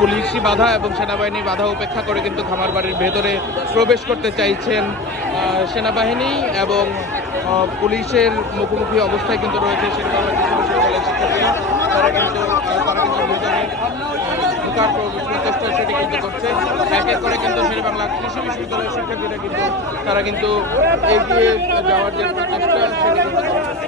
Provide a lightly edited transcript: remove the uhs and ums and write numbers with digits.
পুলিশি বাধা এবং সেনাবাহিনী বাধা উপেক্ষা করে কিন্তু খামারবাড়ির ভেতরে প্রবেশ করতে চাইছেন। সেনাবাহিনী এবং পুলিশের মুখোমুখি অবস্থায় কিন্তু রয়েছে শেরেবাংলা কৃষি বিশ্ববিদ্যালয়ের শিক্ষার্থীরা। তারা কিন্তু ভেতরে ঢোকার চেষ্টা সেটি কিন্তু করছে। এক এক করে কিন্তু শেরেবাংলা কৃষি বিশ্ববিদ্যালয়ের শিক্ষার্থীরা কিন্তু তারা কিন্তু এগিয়ে যাওয়ার যে প্রচেষ্টা সেটি কিন্তু করছে।